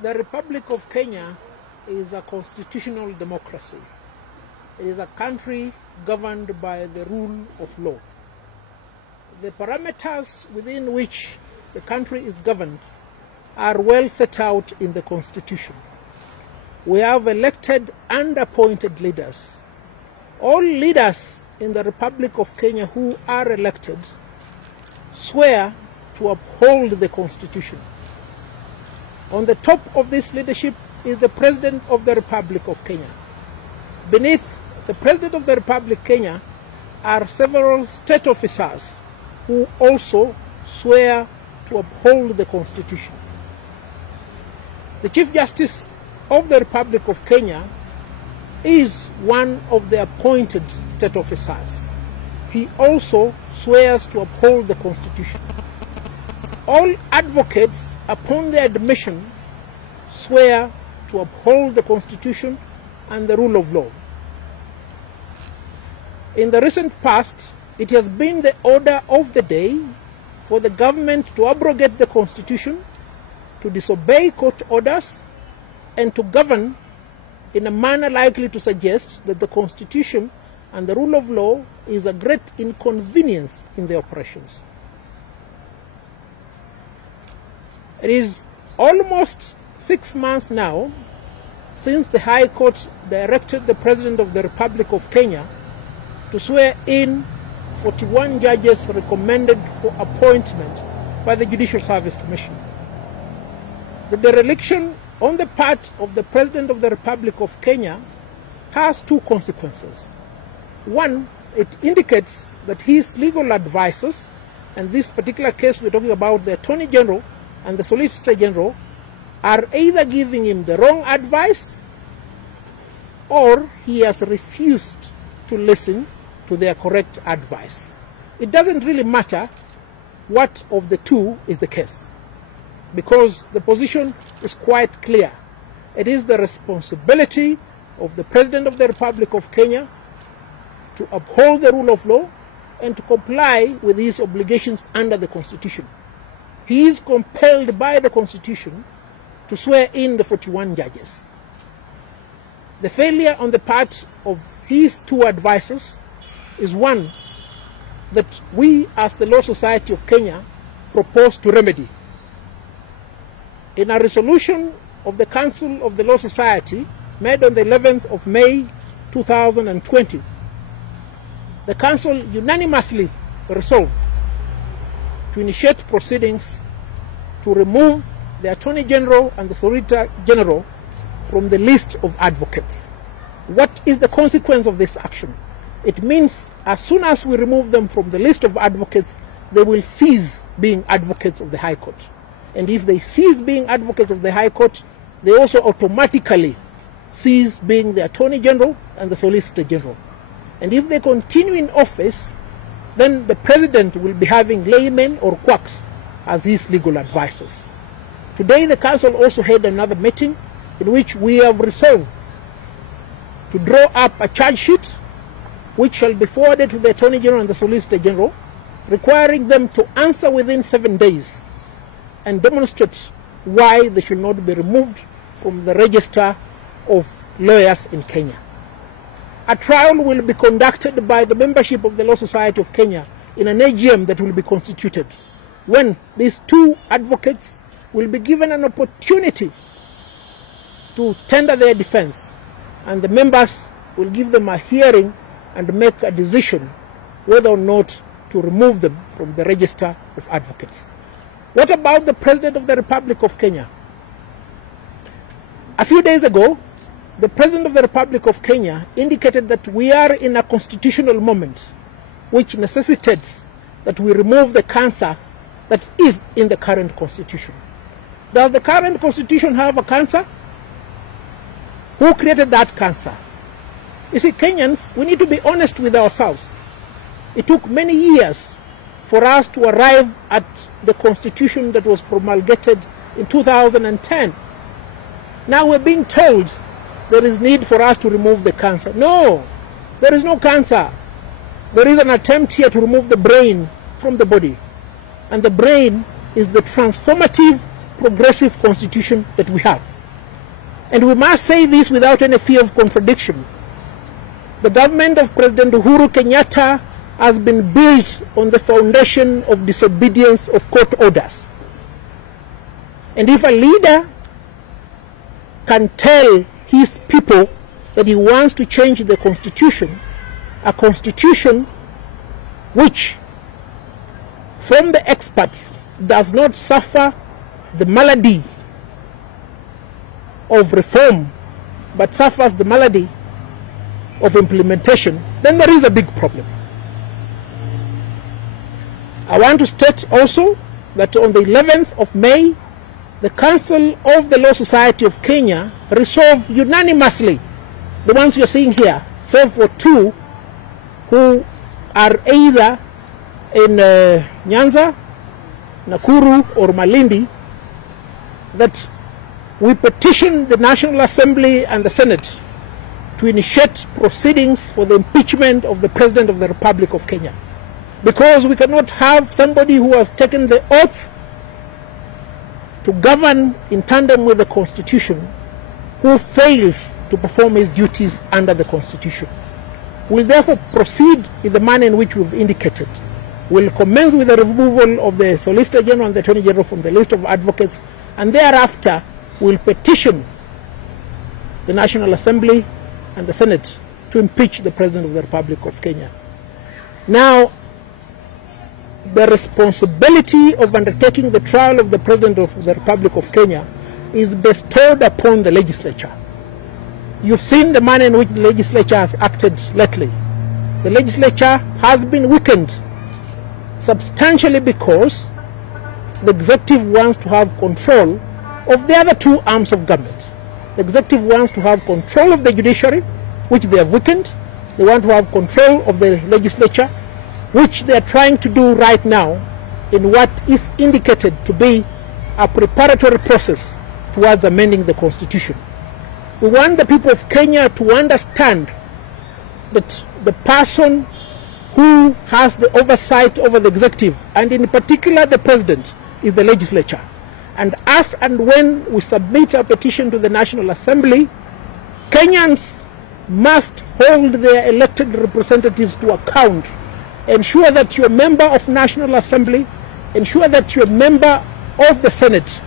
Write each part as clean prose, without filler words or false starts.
The Republic of Kenya is a constitutional democracy. It is a country governed by the rule of law. The parameters within which the country is governed are well set out in the Constitution. We have elected and appointed leaders. All leaders in the Republic of Kenya who are elected swear to uphold the Constitution. On the top of this leadership is the President of the Republic of Kenya. Beneath the President of the Republic of Kenya are several state officers who also swear to uphold the Constitution. The Chief Justice of the Republic of Kenya is one of the appointed state officers. He also swears to uphold the Constitution. All advocates, upon their admission, swear to uphold the Constitution and the rule of law. In the recent past, it has been the order of the day for the government to abrogate the Constitution, to disobey court orders, and to govern in a manner likely to suggest that the Constitution and the rule of law is a great inconvenience in their operations. It is almost 6 months now since the High Court directed the President of the Republic of Kenya to swear in 41 judges recommended for appointment by the Judicial Service Commission. The dereliction on the part of the President of the Republic of Kenya has two consequences. One, it indicates that his legal advisors, and this particular case we're talking about the Attorney General and the Solicitor General, are either giving him the wrong advice or he has refused to listen to their correct advice. It doesn't really matter what of the two is the case, because the position is quite clear. It is the responsibility of the President of the Republic of Kenya to uphold the rule of law and to comply with his obligations under the Constitution. He is compelled by the Constitution to swear in the 41 judges. The failure on the part of his two advisors is one that we as the Law Society of Kenya propose to remedy. In a resolution of the Council of the Law Society made on the 11th of May 2020, the Council unanimously resolved to initiate proceedings to remove the Attorney General and the Solicitor General from the list of advocates. What is the consequence of this action? It means as soon as we remove them from the list of advocates, they will cease being advocates of the High Court. And if they cease being advocates of the High Court, they also automatically cease being the Attorney General and the Solicitor General. And if they continue in office, then the President will be having laymen or quacks as his legal advisors. Today the Council also had another meeting in which we have resolved to draw up a charge sheet which shall be forwarded to the Attorney General and the Solicitor General, requiring them to answer within 7 days and demonstrate why they should not be removed from the register of lawyers in Kenya. A trial will be conducted by the membership of the Law Society of Kenya in an AGM that will be constituted, when these two advocates will be given an opportunity to tender their defense, and the members will give them a hearing and make a decision whether or not to remove them from the register of advocates. What about the President of the Republic of Kenya? A few days ago, the President of the Republic of Kenya indicated that we are in a constitutional moment which necessitates that we remove the cancer that is in the current constitution. Does the current constitution have a cancer? Who created that cancer? You see, Kenyans, we need to be honest with ourselves. It took many years for us to arrive at the constitution that was promulgated in 2010. Now we're being told there is need for us to remove the cancer. No, there is no cancer. There is an attempt here to remove the brain from the body. And the brain is the transformative progressive constitution that we have. And we must say this without any fear of contradiction. The government of President Uhuru Kenyatta has been built on the foundation of disobedience of court orders. And if a leader can tell his people that he wants to change the constitution, a constitution which, from the experts, does not suffer the malady of reform, but suffers the malady of implementation, then there is a big problem. I want to state also that on the 11th of May, the Council of the Law Society of Kenya resolved unanimously, the ones you're seeing here, save for two who are either in Nyanza, Nakuru or Malindi, that we petition the National Assembly and the Senate to initiate proceedings for the impeachment of the President of the Republic of Kenya. Because we cannot have somebody who has taken the oath to govern in tandem with the Constitution who fails to perform his duties under the Constitution. We'll therefore proceed in the manner in which we've indicated. We'll commence with the removal of the Solicitor General and the Attorney General from the list of advocates, and thereafter we'll petition the National Assembly and the Senate to impeach the President of the Republic of Kenya. Now, the responsibility of undertaking the trial of the President of the Republic of Kenya is bestowed upon the legislature. You've seen the manner in which the legislature has acted lately. The legislature has been weakened substantially because the executive wants to have control of the other two arms of government. The executive wants to have control of the judiciary, which they have weakened. They want to have control of the legislature, which they are trying to do right now in what is indicated to be a preparatory process towards amending the Constitution. We want the people of Kenya to understand that the person who has the oversight over the executive, and in particular the President, is the legislature. And as and when we submit a petition to the National Assembly, Kenyans must hold their elected representatives to account. Ensure that you're a member of National Assembly, ensure that you're a member of the Senate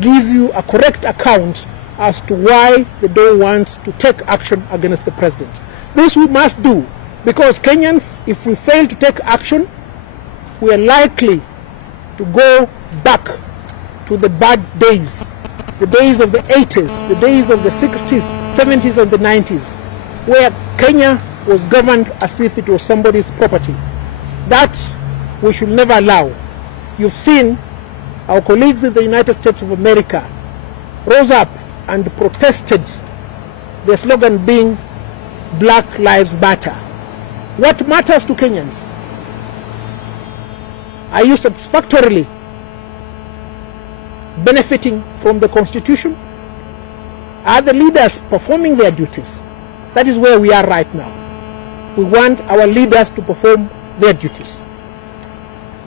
gives you a correct account as to why they don't want to take action against the President. This we must do, because Kenyans, if we fail to take action, we are likely to go back to the bad days, the days of the 80s, the days of the 60s, 70s and the 90s, where Kenya was governed as if it was somebody's property. That we should never allow. You've seen our colleagues in the United States of America rose up and protested, the slogan being Black Lives Matter. What matters to Kenyans? Are you satisfactorily benefiting from the Constitution? Are the leaders performing their duties? That is where we are right now. We want our leaders to perform their duties.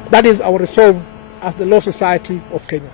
That is our resolve as the Law Society of Kenya.